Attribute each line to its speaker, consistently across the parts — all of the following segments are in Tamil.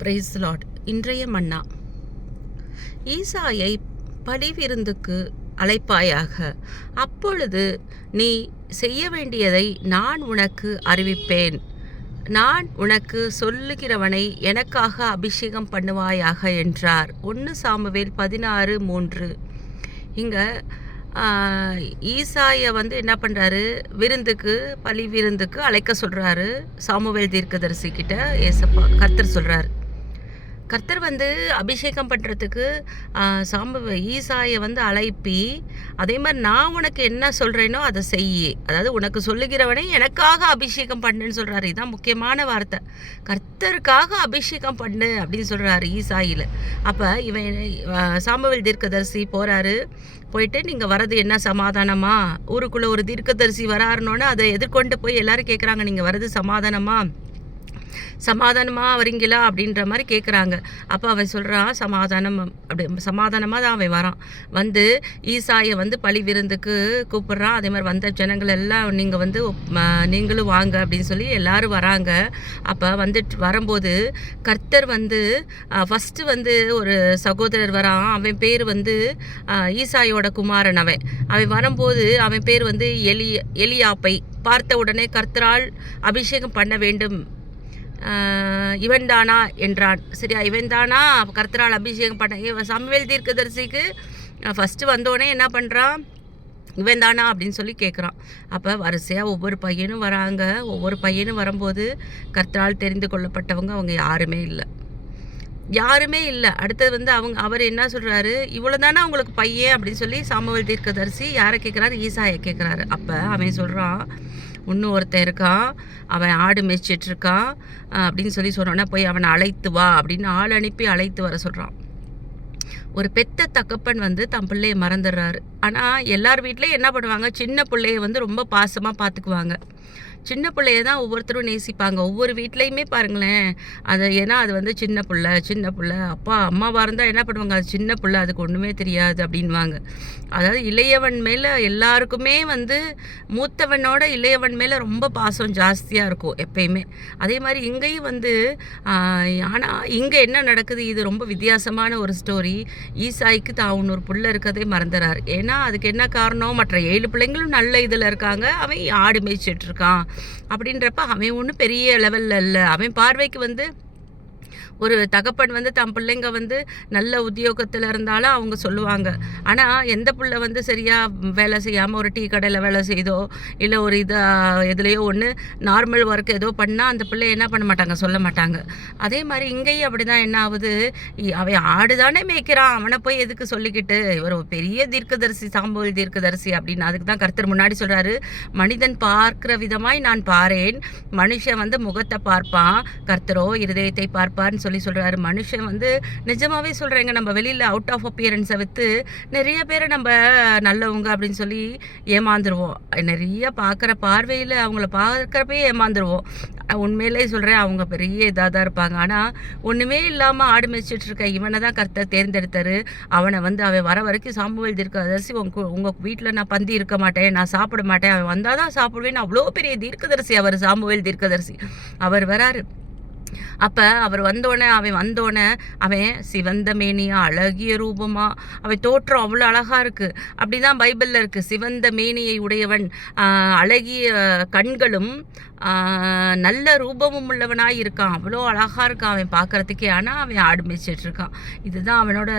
Speaker 1: பிரைஸ் லாட் இன்றைய மன்னா. ஈசாயை படிவிருந்துக்கு அழைப்பாயாக. அப்பொழுது நீ செய்ய வேண்டியதை நான் உனக்கு அறிவிப்பேன். நான் உனக்கு சொல்லுகிறவனை எனக்காக அபிஷேகம் பண்ணுவாயாக என்றார். ஒன்று சாமுவேல் பதினாறு மூன்று. இங்கே ஈசாயை வந்து என்ன பண்ணுறாரு விருந்துக்கு பலி விருந்துக்கு அழைக்க சொல்கிறாரு சாமுவேல் தீர்க்கதரிசிக்கிட்ட ஏசப்பா கர்த்தர் சொல்கிறாரு கர்த்தர் வந்து அபிஷேகம் பண்ணுறதுக்கு சாம்ப ஈசாயை வந்து அழைப்பி அதே மாதிரி நான் உனக்கு என்ன சொல்கிறேனோ அதை செய்யி. அதாவது உனக்கு சொல்லுகிறவனே எனக்காக அபிஷேகம் பண்ணுன்னு சொல்கிறாரு இதுதான் முக்கியமான வார்த்தை. கர்த்தருக்காக அபிஷேகம் பண்ணு அப்படின்னு சொல்கிறாரு ஈசாயில். அப்போ இவன் சாம்பவேல் தீர்க்கதரிசி போகிறாரு போயிட்டு நீங்கள் வரது என்ன சமாதானமா? ஊருக்குள்ளே ஒரு தீர்க்கதரிசி வராருனோன்னு அதை எதிர்கொண்டு போய் எல்லாரும் கேட்குறாங்க நீங்கள் வரது சமாதானமா? சமாதானமாக வரீங்களா அப்படின்ற மாதிரி கேட்குறாங்க அப்போ அவன் சொல்கிறான் சமாதானம் அப்படி சமாதானமாக தான் அவன் வரான். வந்து ஈசாயை வந்து பழி விருந்துக்கு கூப்பிட்றான். அதே மாதிரி வந்த ஜனங்கள் எல்லாம் நீங்கள் வந்து நீங்களும் வாங்க அப்படின்னு சொல்லி எல்லோரும் வராங்க. அப்போ வந்துட்டு வரும்போது கர்த்தர் வந்து ஃபஸ்ட்டு வந்து ஒரு சகோதரர் வரான். அவன் பேர் வந்து ஈசாயோட குமாரன் அவன். அவன் வரும்போது அவன் பேர் வந்து எலி எலியாப்பை. பார்த்த உடனே கர்த்தரால் அபிஷேகம் பண்ண வேண்டும். இவன் தானா என்றான். சரியா இவன் தானா கர்த்தரால் அபிஷேகம் பண்ண சமவேல் தீர்க்கதரிசிக்கு ஃபஸ்ட்டு வந்தோடனே என்ன பண்ணுறான் இவன் தானா அப்படின்னு சொல்லி கேட்குறான் அப்போ வரிசையாக ஒவ்வொரு பையனும் வராங்க. ஒவ்வொரு பையனும் வரும்போது கர்த்தரால் தெரிந்து கொள்ளப்பட்டவங்க அவங்க யாருமே இல்லை. யாருமே இல்லை. அடுத்தது வந்து அவங்க அவர் என்ன சொல்கிறாரு இவ்வளோ தானே அவங்களுக்கு பையன் அப்படின்னு சொல்லி சாமுவல் தீர்க்கதரிசி யாரை கேட்குறாரு ஈசாயை கேட்குறாரு அப்போ அவன் சொல்கிறான் இன்னும் ஒருத்தன் இருக்கான் அவன் ஆடு மேய்ச்சிட்ருக்கான் அப்படின்னு சொல்லி சொன்னோன்னே போய் அவனை அழைத்து வா அப்படின்னு ஆள் அனுப்பி அழைத்து வர சொல்கிறான் ஒரு பெத்த தகப்பன் வந்து தன் பிள்ளையை மறந்துடுறாரு. ஆனால் எல்லார் வீட்லேயும் என்ன பண்ணுவாங்க? சின்ன பிள்ளைய வந்து ரொம்ப பாசமாக பார்த்துக்குவாங்க சின்ன பிள்ளைய தான் ஒவ்வொருத்தரும் நேசிப்பாங்க. ஒவ்வொரு வீட்லேயுமே பாருங்களேன் அதை ஏன்னா அது வந்து சின்ன பிள்ளை சின்ன பிள்ளை. அப்பா அம்மாவாக இருந்தால் என்ன பண்ணுவாங்க? அது சின்ன பிள்ளை அதுக்கு ஒன்றுமே தெரியாது அப்படின்வாங்க அதாவது இளையவன் மேலே எல்லாருக்குமே வந்து மூத்தவனோட இளையவன் மேலே ரொம்ப பாசம் ஜாஸ்தியாக இருக்கும் எப்பயுமே. அதே மாதிரி இங்கேயும் வந்து ஆனால் இங்கே என்ன நடக்குது? இது ரொம்ப வித்தியாசமான ஒரு ஸ்டோரி. ஈசாய்க்கு தான் ஒரு பிள்ளை இருக்கதே மறந்துறாரு. ஏன்னா அதுக்கு என்ன காரணம்? மற்ற ஏழு பிள்ளைங்களும் நல்ல இதில் இருக்காங்க. அவன் ஆடு மேய்ச்சிட்டு இருக்கான். அப்படின்றப்ப அவன் ஒன்றும் பெரிய லெவலில் இல்லை. அவன் பார்வைக்கு வந்து ஒரு தகப்பன் வந்து தம் பிள்ளைங்க வந்து நல்ல உத்தியோகத்தில் இருந்தாலும் அவங்க சொல்லுவாங்க. ஆனால் எந்த பிள்ளை வந்து சரியாக வேலை செய்யாமல் ஒரு டீ கடையில் வேலை செய்தோ இல்லை ஒரு இதாக எதுலேயோ ஒன்று நார்மல் ஒர்க் ஏதோ பண்ணால் அந்த பிள்ளை என்ன பண்ண மாட்டாங்க? சொல்ல மாட்டாங்க. அதே மாதிரி இங்கேயும் அப்படி தான் என்ன ஆகுது? அவன் ஆடு தானே மேய்க்கிறான். அவனை போய் எதுக்கு சொல்லிக்கிட்டு? இவர் பெரிய தீர்க்கதரிசி சாம்பல் தீர்க்கதரிசி அப்படின்னு அதுக்கு தான் கருத்தர் முன்னாடி சொல்கிறாரு மனிதன் பார்க்குற விதமாய் நான் பாரேன். மனுஷன் வந்து முகத்தை பார்ப்பான். கர்த்தரோ இருதயத்தை பார்ப்பார்னு சொல்லி சொல்லி சொல்கிறாரு மனுஷன் வந்து நிஜமாகவே சொல்கிறேங்க நம்ம வெளியில் அவுட் ஆஃப் அப்பியரன்ஸை விற்று நிறைய பேரை நம்ம நல்லவங்க அப்படின்னு சொல்லி ஏமாந்துருவோம். நிறைய பார்க்குற பார்வையில் அவங்கள பார்க்குறப்பே ஏமாந்துருவோம். உண்மையிலே சொல்கிறேன் அவங்க பெரிய இதாக தான் இருப்பாங்க. ஆனால் ஒன்றுமே இல்லாமல் ஆடு மேய்ச்சிட்டு இருக்க இவனை தான் கருத்தை தேர்ந்தெடுத்தாரு. அவனை வந்து அவன் வர வரைக்கும் சாம்புவேல் தீர்க்கதரிசி உங்க உங்கள் வீட்டில் நான் பந்தி இருக்க மாட்டேன் நான் சாப்பிட மாட்டேன் அவன் வந்தால் தான் சாப்பிடுவேன். அவ்வளோ பெரிய தீர்க்கதரிசி அவர் சாம்புவேல் தீர்க்கதரிசி அவர் வராரு. அப்போ அவர் வந்தோடனே அவன் வந்தோடனே அவன் சிவந்த மேனியா அழகிய ரூபமா அவன் தோற்றம் அவ்வளோ அழகாக இருக்குது அப்படி தான் பைபிளில் இருக்குது சிவந்த மேனியை உடையவன் அழகிய கண்களும் நல்ல ரூபமும் உள்ளவனாக இருக்கான். அவ்வளோ அழகாக இருக்கான் அவன் பார்க்குறதுக்கே. ஆனால் அவன் ஆடு மேய்ச்சிட்டு இருக்கான் இதுதான் அவனோட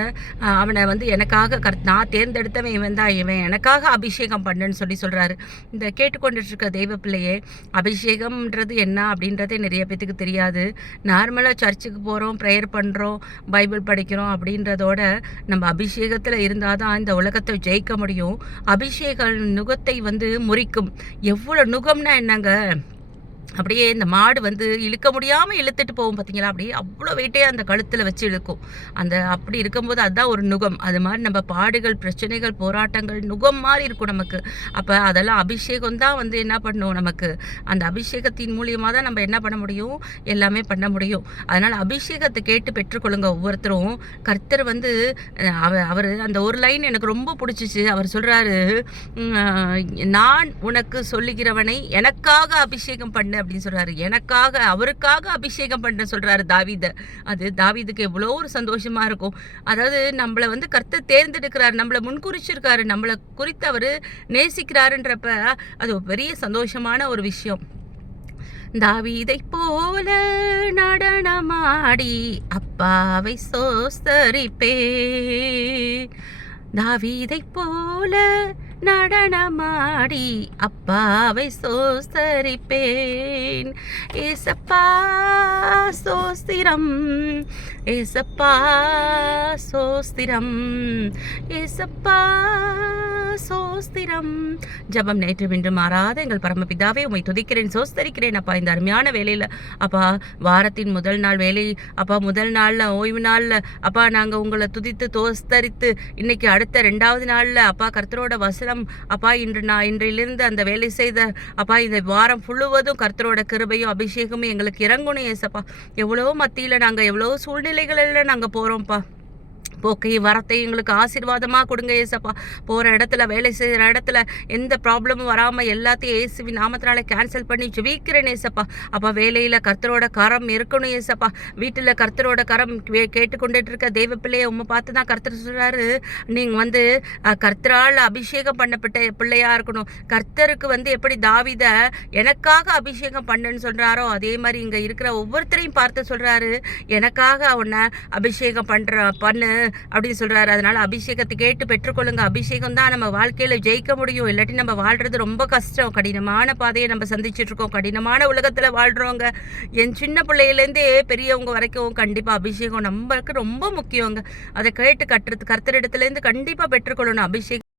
Speaker 1: அவனை வந்து எனக்காக கர் நான் தேர்ந்தெடுத்தவன் இவன் தான். இவன் எனக்காக அபிஷேகம் பண்ணுன்னு சொல்லி சொல்கிறாரு இந்த கேட்டுக்கொண்டுட்ருக்க தெய்வ பிள்ளையே அபிஷேகம்ன்றது என்ன அப்படின்றதே நிறைய பேத்துக்கு தெரியாது. நார்மலாக சர்ச்சுக்கு போகிறோம் ப்ரேயர் பண்ணுறோம் பைபிள் படிக்கிறோம் அப்படின்றதோட நம்ம அபிஷேகத்தில் இருந்தால் தான் இந்த உலகத்தை ஜெயிக்க முடியும். அபிஷேக நுகத்தை வந்து முறிக்கும். எவ்வளோ நுகம்னா என்னங்க? அப்படியே இந்த மாடு வந்து இழுக்க முடியாமல் இழுத்துட்டு போகும் பார்த்தீங்களா அப்படியே அவ்வளோ வெயிட்டே அந்த கழுத்தில் வச்சு இழுக்கும். அந்த அப்படி இருக்கும்போது அதுதான் ஒரு நுகம். அது மாதிரி நம்ம பாடுகள் பிரச்சனைகள் போராட்டங்கள் நுகம் மாதிரி இருக்கும் நமக்கு. அப்போ அதெல்லாம் அபிஷேகம் தான் வந்து என்ன பண்ணும் நமக்கு? அந்த அபிஷேகத்தின் மூலியமாக தான் நம்ம என்ன பண்ண முடியும்? எல்லாமே பண்ண முடியும். அதனால் அபிஷேகத்தை கேட்டு பெற்றுக்கொள்ளுங்க ஒவ்வொருத்தரும். கர்த்தர் வந்து அவர் அவர் அந்த ஒரு லைன் எனக்கு ரொம்ப பிடிச்சிச்சு. அவர் சொல்கிறாரு நான் உனக்கு சொல்லுகிறவனை எனக்காக அபிஷேகம் பண்ணு. அப்படின்னு சொல்றாரு. எனக்காக அவருக்காக அபிஷேகம் பண்ண சொல்றாரு தாவீத. அது தாவிதுக்கு எவ்வளோ ஒரு சந்தோஷமா இருக்கும். அதாவது நம்மளை வந்து கர்த்த தேர்ந்தெடுக்கிறாரு நம்மளை முன்குறிச்சிருக்காரு நம்மளை குறித்து அவர் நேசிக்கிறாருன்றப்ப அது ஒரு பெரிய சந்தோஷமான ஒரு விஷயம். தாவிதை போல நடனமாடி அப்பாவை சோஸ்தரிப்பே தாவீதை போல நடனமாடி அப்பாவை சோஸ்தரிப்பேன் ஏசப்பா சோஸ்திரம். ஏசப்பா சோஸ்திரம். ஏசப்பா சோஸ்திரம். ஜபம் நேற்று இன்று மாறாத எங்கள் பரமபிதாவே உம்மை துதிக்கிறேன் சோஸ்தரிக்கிறேன். அப்பா இந்த அருமையான வேலையில் அப்பா வாரத்தின் முதல் நாள் வேலை அப்பா முதல் நாளில் ஓய்வு நாளில் அப்பா நாங்கள் உங்களை துதித்து தோஸ்தரித்து இன்னைக்கு அடுத்த ரெண்டாவது நாளில் அப்பா கர்த்தரோட வசனம் அப்பா இன்று நான் இன்றிலிருந்து அந்த வேலை செய்த அப்பா இந்த வாரம் முழுவதும் கர்த்தரோட கிருபையும் அபிஷேகமும் எங்களுக்கு இறங்கணும் ஏசப்பா. எவ்வளோ மத்தியில் நாங்கள் எவ்வளோ சூழ்நிலைகளில் நாங்கள் போகிறோம்ப்பா போக்கை வரத்தை எங்களுக்கு ஆசீர்வாதமாக கொடுங்க ஏசப்பா. போகிற இடத்துல வேலை செய்கிற இடத்துல எந்த ப்ராப்ளமும் வராமல் எல்லாத்தையும் ஏசுவி நாமத்தினால கேன்சல் பண்ணி ஜெபிக்கிறேன் ஏசப்பா. அப்போ வேலையில் கர்த்தரோட கரம் இருக்கணும் ஏசப்பா. வீட்டில் கர்த்தரோட கரம் கே- கேட்டுக்கொண்டுட்டு இருக்க தெய்வ பிள்ளையை உண்மை பார்த்து தான் கர்த்தர் சொல்கிறாரு நீங்கள் வந்து கர்த்தரால் அபிஷேகம் பண்ணப்பட்ட பிள்ளையாக இருக்கணும். கர்த்தருக்கு வந்து எப்படி தாவித எனக்காக அபிஷேகம் பண்ணுன்னு சொல்கிறாரோ அதே மாதிரி இங்கே இருக்கிற ஒவ்வொருத்தரையும் பார்த்து சொல்கிறாரு எனக்காக உன்னை அபிஷேகம் பண்ணுற பண்ணு. அப்படின்னு சொல்கிறாரு அதனால் அபிஷேகத்தை கேட்டு பெற்றுக்கொள்ளுங்க. அபிஷேகம் தான் நம்ம வாழ்க்கையில் ஜெயிக்க முடியும். இல்லாட்டி நம்ம வாழ்கிறது ரொம்ப கஷ்டம். கடினமான பாதையை நம்ம சந்திச்சிட்ருக்கோம் கடினமான உலகத்தில் வாழ்கிறோங்க என் சின்ன பிள்ளையிலேருந்தே பெரியவங்க வரைக்கும் கண்டிப்பாக அபிஷேகம் நம்மளுக்கு ரொம்ப முக்கியங்க. அதை கேட்டு கட்டுறது கர்த்தரிடத்துலேருந்து கண்டிப்பாக பெற்றுக்கொள்ளணும். அபிஷேகம்